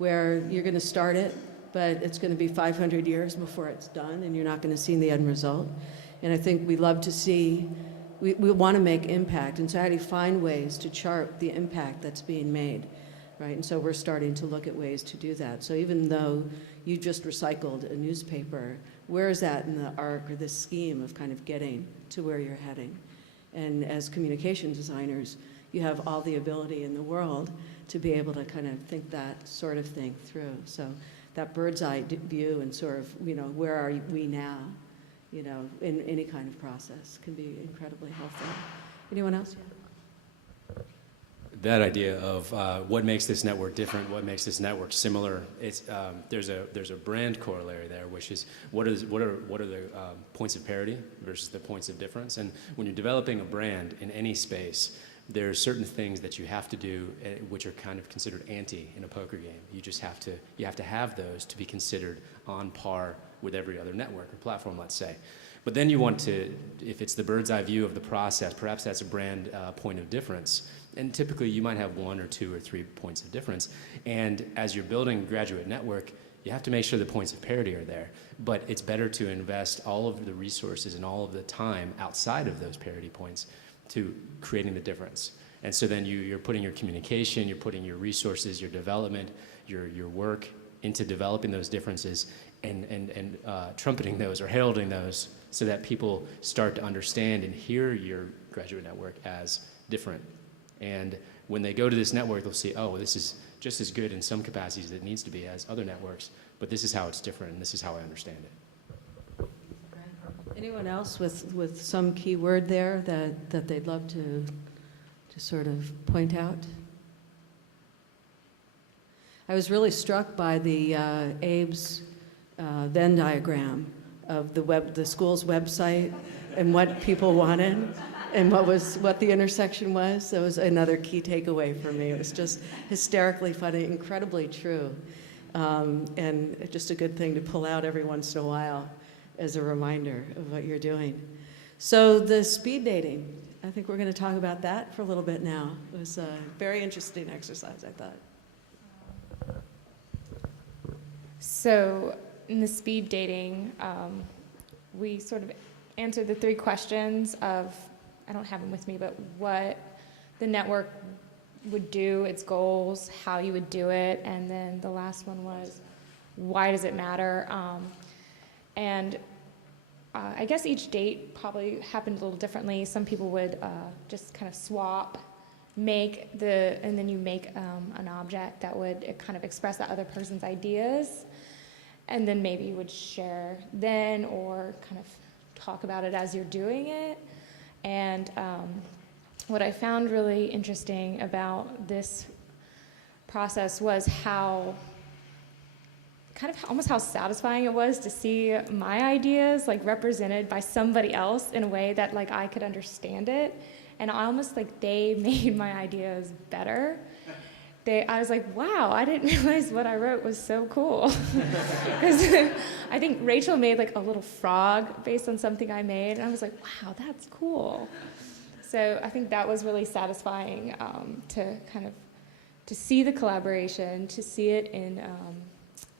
where you're going to start it, but it's going to be 500 years before it's done, and you're not going to see the end result. And I think we love to see, we want to make impact, and so how do you find ways to chart the impact that's being made, right? And so we're starting to look at ways to do that. So even though you just recycled a newspaper, where is that in the arc or the scheme of kind of getting to where you're heading? And as communication designers, you have all the ability in the world to be able to kind of think that sort of thing through. So that bird's eye view and sort of, where are we now, in any kind of process can be incredibly helpful. Anyone else? Yeah. That idea of what makes this network different, what makes this network similar. It's there's a brand corollary there, which is what are the points of parity versus the points of difference. And when you're developing a brand in any space, there are certain things that you have to do, which are kind of considered anti in a poker game. You have to have those to be considered on par with every other network or platform, let's say. But then you want to, if it's the bird's eye view of the process, perhaps that's a brand point of difference. And typically you might have 1 or 2 or 3 points of difference. And as you're building a graduate network, you have to make sure the points of parity are there. But it's better to invest all of the resources and all of the time outside of those parity points to creating the difference. And so then you're putting your communication, you're putting your resources, your development, your work into developing those differences and trumpeting those or heralding those so that people start to understand and hear your graduate network as different. And when they go to this network, they'll see, oh, this is just as good in some capacities as it needs to be as other networks, but this is how it's different and this is how I understand it. Anyone else with some key word there that they'd love to sort of point out? I was really struck by the Abe's Venn diagram of the school's website and what people wanted and what the intersection was. That was another key takeaway for me. It was just hysterically funny, incredibly true, and just a good thing to pull out every once in a while as a reminder of what you're doing. So the speed dating, I think we're going to talk about that for a little bit now. It was a very interesting exercise, I thought. So in the speed dating, we sort of answered the 3 questions of, I don't have them with me, but what the network would do, its goals, how you would do it, and then the last one was, why does it matter? And I guess each date probably happened a little differently. Some people would just kind of swap, and then you make an object that would kind of express that other person's ideas, and then maybe you would share then or kind of talk about it as you're doing it. And what I found really interesting about this process was how almost how satisfying it was to see my ideas like represented by somebody else in a way that like I could understand it, and almost like they made my ideas better. I was like, wow, I didn't realize what I wrote was so cool. Because I think Rachel made like a little frog based on something I made, and I was like, wow, that's cool. So I think that was really satisfying to see the collaboration, to see it in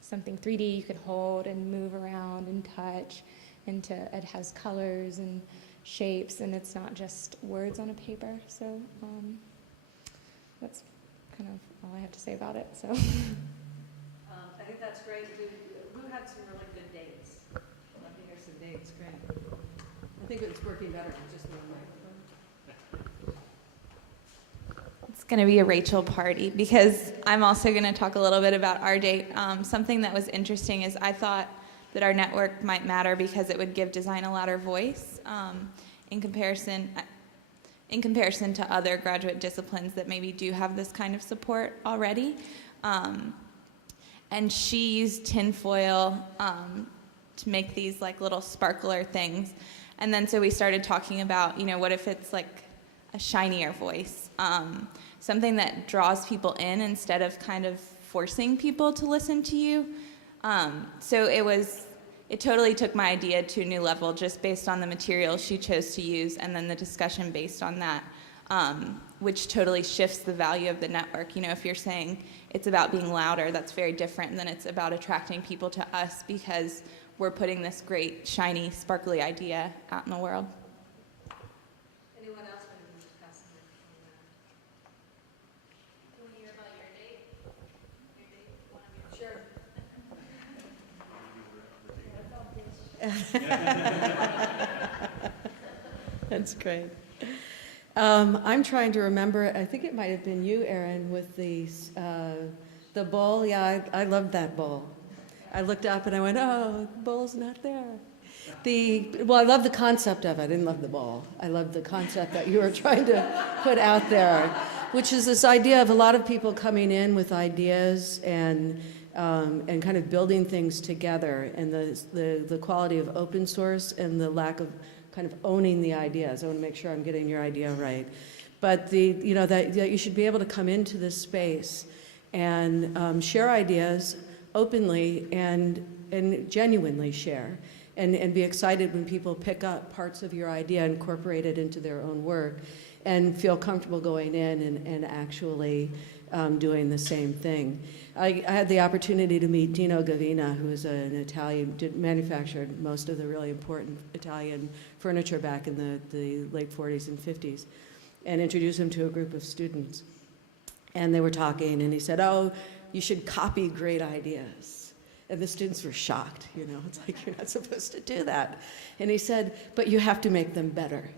something 3D you could hold and move around and touch, and it has colors and shapes, and it's not just words on a paper. So that's kind of all I have to say about it. So I think that's great. Who had some really good dates? I'd love to hear some dates. Great. I think it's working better with just one microphone. It's going to be a Rachel party because I'm also going to talk a little bit about our date. Something that was interesting is I thought that our network might matter because it would give design a louder voice in comparison to other graduate disciplines that maybe do have this kind of support already. And she used tinfoil to make these like little sparkler things. And then so we started talking about, what if it's like a shinier voice, something that draws people in instead of kind of forcing people to listen to you. So it totally took my idea to a new level just based on the material she chose to use and then the discussion based on that. which totally shifts the value of the network. You know, if you're saying it's about being louder, that's very different than it's about attracting people to us because we're putting this great, shiny, sparkly idea out in the world. Anyone else want to discuss it? Can we hear about your date? Sure. That's great. I'm trying to remember, I think it might have been you, Erin, with the bowl. Yeah, I loved that bowl. I looked up and I went, oh, the bowl's not there. Well, I love the concept of it. I didn't love the bowl. I love the concept that you were trying to put out there, which is this idea of a lot of people coming in with ideas and kind of building things together, and the quality of open source and the lack of kind of owning the ideas. I want to make sure I'm getting your idea right. But that you should be able to come into this space and share ideas openly and genuinely share, and be excited when people pick up parts of your idea, incorporate it into their own work, and feel comfortable going in and actually doing the same thing. I had the opportunity to meet Dino Gavina, who is an Italian, manufactured most of the really important Italian furniture back in the late 40s and 50s, and introduced him to a group of students. And they were talking, and he said, oh, you should copy great ideas. And the students were shocked, it's like, you're not supposed to do that. And he said, but you have to make them better.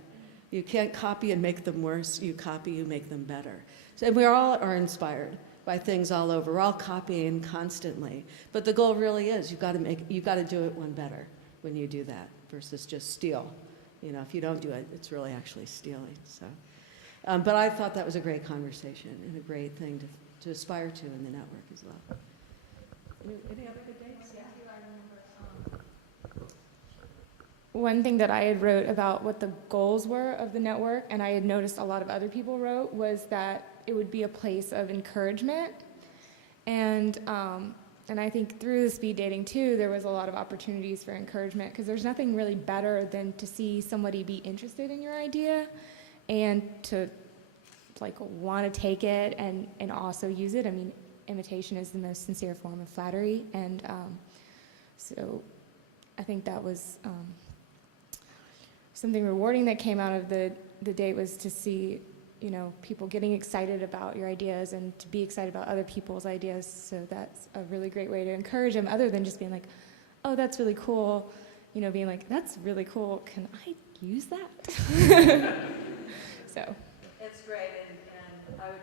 You can't copy and make them worse. You copy, you make them better. So we all are inspired by things all over. We're all copying constantly. But the goal really is you've got to do it one better when you do that versus just steal. If you don't do it, it's really actually stealing. So, but I thought that was a great conversation and a great thing to aspire to in the network as well. Any other good dates? Yeah. One thing that I had wrote about what the goals were of the network, and I had noticed a lot of other people wrote, was that it would be a place of encouragement. And I think through the speed dating too, there was a lot of opportunities for encouragement, because there's nothing really better than to see somebody be interested in your idea and to want to take it and also use it. I mean, imitation is the most sincere form of flattery, and so I think that was something rewarding that came out of the date, was to see people getting excited about your ideas and to be excited about other people's ideas. So that's a really great way to encourage them, other than just being like, oh, that's really cool, being like, that's really cool, can I use that? So it's great, and I would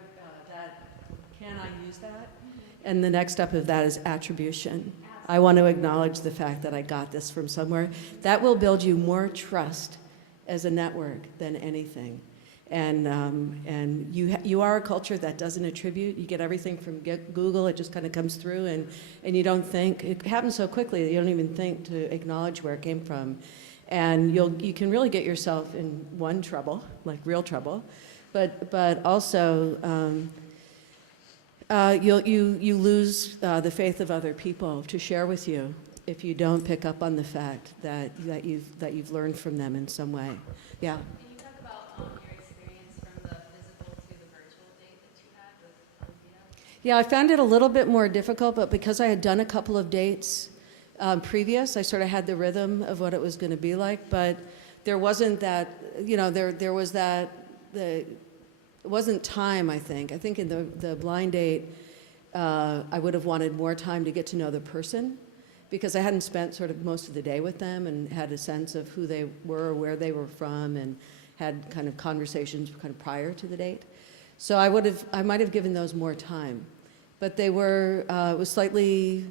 can I use that? And the next step of that is attribution. I want to acknowledge the fact that I got this from somewhere. That will build you more trust as a network than anything. And you are a culture that doesn't attribute. You get everything from Google. It just kind of comes through, and you don't think. It happens so quickly that you don't even think to acknowledge where it came from. And you can really get yourself in trouble, like real trouble, but also you lose the faith of other people to share with you if you don't pick up on the fact that you've learned from them in some way. Yeah. Can you talk about your experience from the physical to the virtual date that you had with Vita? Yeah, I found it a little bit more difficult, but because I had done a couple of dates previous, I sort of had the rhythm of what it was going to be like. But there wasn't that, there was that, it wasn't time, I think. I think in the blind date, I would have wanted more time to get to know the person, because I hadn't spent sort of most of the day with them and had a sense of who they were or where they were from, and had kind of conversations kind of prior to the date. So I might have given those more time. But they were, it was slightly,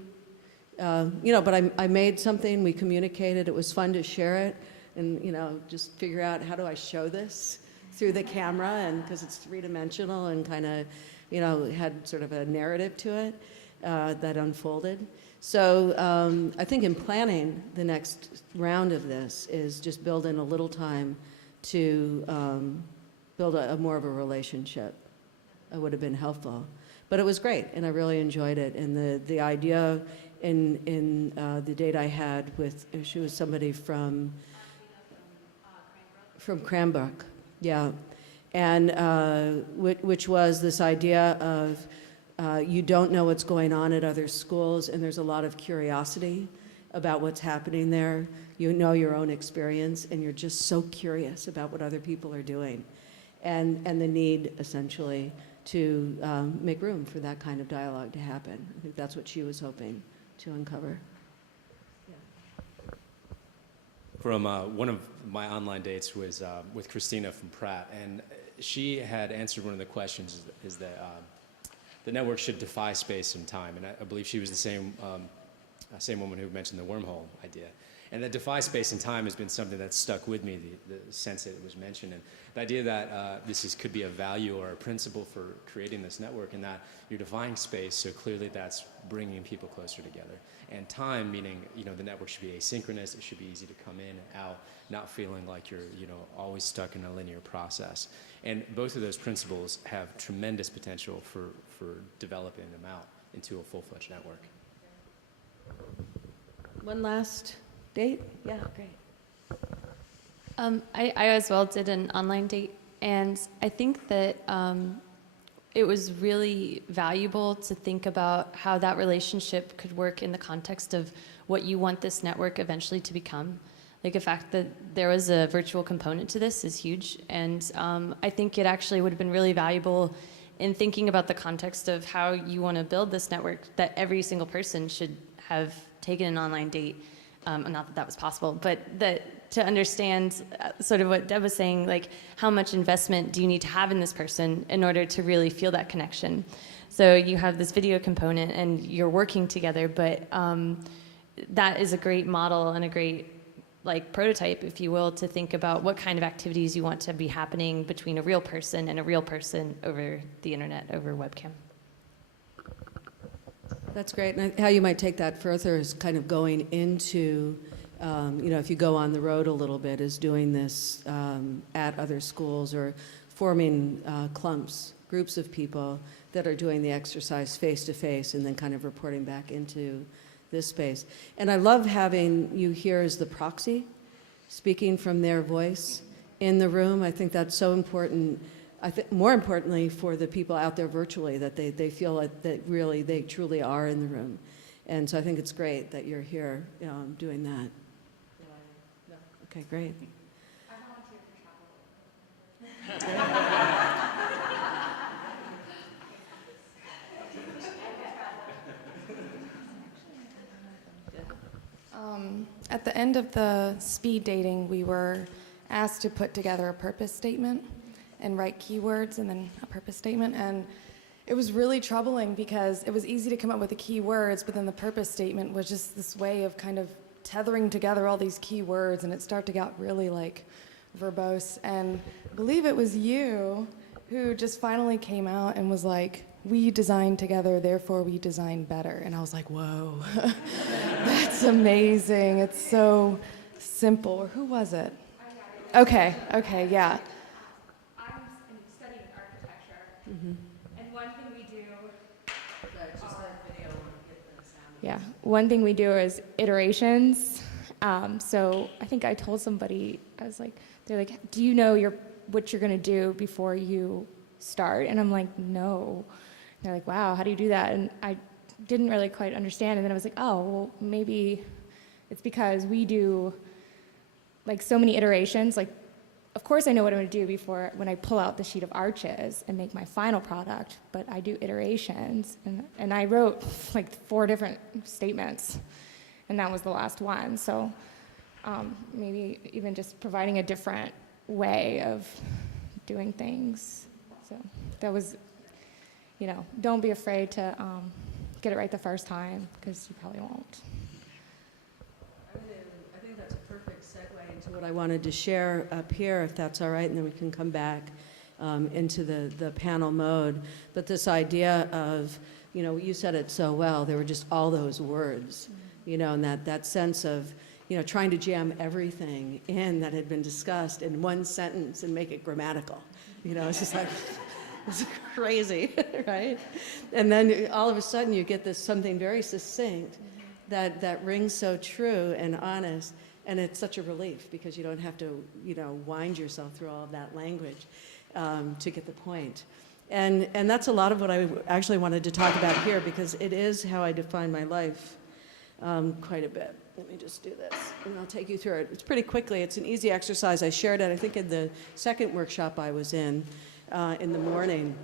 but I made something, we communicated, it was fun to share it, and, just figure out, how do I show this through the camera, and because it's three-dimensional and kind of, had sort of a narrative to it that unfolded. So I think in planning the next round of this is just build in a little time to build more of a relationship. It would have been helpful. But it was great, and I really enjoyed it. And the idea in the date I had with, she was somebody from Cranbrook, yeah. and which was this idea of you don't know what's going on at other schools, and there's a lot of curiosity about what's happening there. You know your own experience, and you're just so curious about what other people are doing, and the need, essentially, to make room for that kind of dialogue to happen. I think that's what she was hoping to uncover. From one of my online dates was with Christina from Pratt, and she had answered one of the questions is that the network should defy space and time, and I believe she was the same woman who mentioned the wormhole idea. And that defy space and time has been something that's stuck with me, the sense that it was mentioned, and the idea that could be a value or a principle for creating this network, and that you're defying space, so clearly that's bringing people closer together. And time, meaning, the network should be asynchronous, it should be easy to come in, out, not feeling like you're, always stuck in a linear process. And both of those principles have tremendous potential for developing them out into a full-fledged network. One last date? Yeah, great. I as well did an online date, and I think that it was really valuable to think about how that relationship could work in the context of what you want this network eventually to become. Like, the fact that there was a virtual component to this is huge, and I think it actually would have been really valuable in thinking about the context of how you want to build this network, that every single person should have taken an online date. Not that that was possible, but that to understand sort of what Deb was saying, like, how much investment do you need to have in this person in order to really feel that connection? So you have this video component and you're working together, but that is a great model and a great prototype, if you will, to think about what kind of activities you want to be happening between a real person and a real person over the internet, over webcam. That's great. And how you might take that further is kind of going into, if you go on the road a little bit, is doing this at other schools or forming groups of people that are doing the exercise face-to-face and then kind of reporting back into this space. And I love having you here as the proxy, speaking from their voice in the room. I think that's so important. I think more importantly for the people out there virtually, that they feel like that really they truly are in the room. And so I think it's great that you're here doing that. Okay, great. At the end of the speed dating, we were asked to put together a purpose statement and write keywords and then a purpose statement. And it was really troubling because it was easy to come up with the keywords, but then the purpose statement was just this way of kind of tethering together all these keywords, and it started to get really verbose. And I believe it was you who just finally came out and was like, "We design together, therefore we design better." And I was like, whoa, that's amazing. It's so simple. Or who was it? Okay, yeah. I'm studying architecture, and one thing we do. Yeah, one thing we do is iterations. So I think I told somebody, they're like, "Do you know what you're gonna do before you start?" And I'm like, "No." And they're like, "Wow, how do you do that?" And I didn't really quite understand. And then I was like, "Oh, well, maybe it's because we do so many iterations. Of course I know what I'm gonna do when I pull out the sheet of arches and make my final product, but I do iterations." And I wrote 4 different statements, and that was the last one. So maybe even just providing a different way of doing things. So that was, don't be afraid to get it right the first time, because you probably won't. I think that's a perfect segue into what I wanted to share up here, if that's all right, and then we can come back into the panel mode. But this idea of, you said it so well, there were just all those words, and that sense of, trying to jam everything in that had been discussed in one sentence and make it grammatical. It's just it's crazy, right? And then all of a sudden you get this something very succinct that rings so true and honest, and it's such a relief because you don't have to, wind yourself through all of that language. to get the point. And that's a lot of what I actually wanted to talk about here, because it is how I define my life quite a bit. Let me just do this, and I'll take you through it. It's pretty quickly. It's an easy exercise. I shared it, I think, in the second workshop I was in the morning.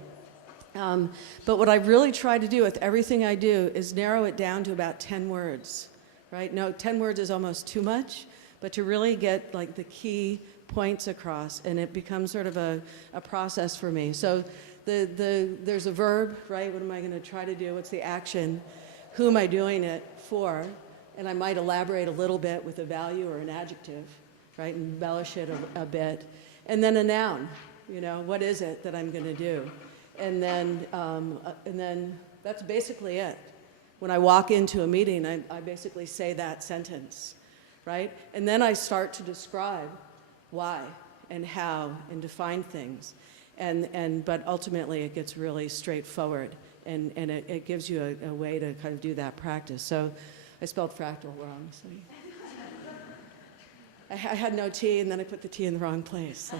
But what I really try to do with everything I do is narrow it down to about 10 words, right? No, 10 words is almost too much, but to really get like the key points across, and it becomes sort of a process for me. So there's a verb, right? What am I going to try to do? What's the action? Who am I doing it for? And I might elaborate a little bit with a value or an adjective, right? Embellish it a bit. And then a noun, you know, what is it that I'm going to do? And then that's basically it. When I walk into a meeting, I basically say that sentence, right? And then I start to describe why and how and define things. But ultimately it gets really straightforward, and it gives you a way to kind of do that practice. So I spelled fractal wrong. So I had no T, and then I put the T in the wrong place. So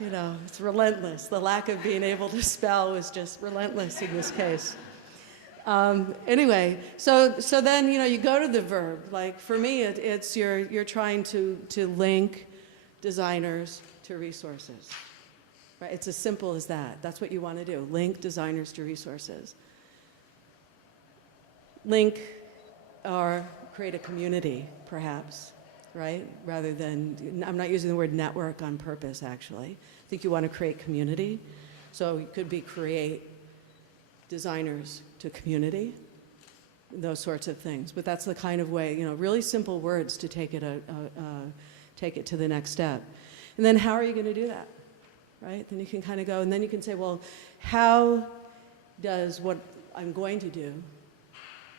you know, it's relentless. The lack of being able to spell was just relentless in this case. Anyway, so then, you know, you go to the verb. Like for me, it's you're trying to link designers to resources, right? It's as simple as that. That's what you want to do, link designers to resources. Link or create a community, perhaps, right? Rather than, I'm not using the word network on purpose, actually. I think you want to create community. So it could be create designers to community, those sorts of things. But that's the kind of way, you know, really simple words to take it to the next step. And then how are you going to do that, right? Then you can kind of go, and then you can say, well, how does what I'm going to do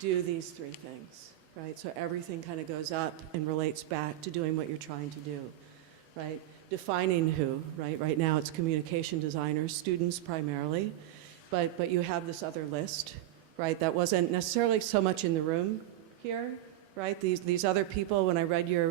these three things, right? So everything kind of goes up and relates back to doing what you're trying to do, right? Defining who, right? Right now it's communication designers, students primarily, but you have this other list, right? That wasn't necessarily so much in the room here, right? These other people, when I read your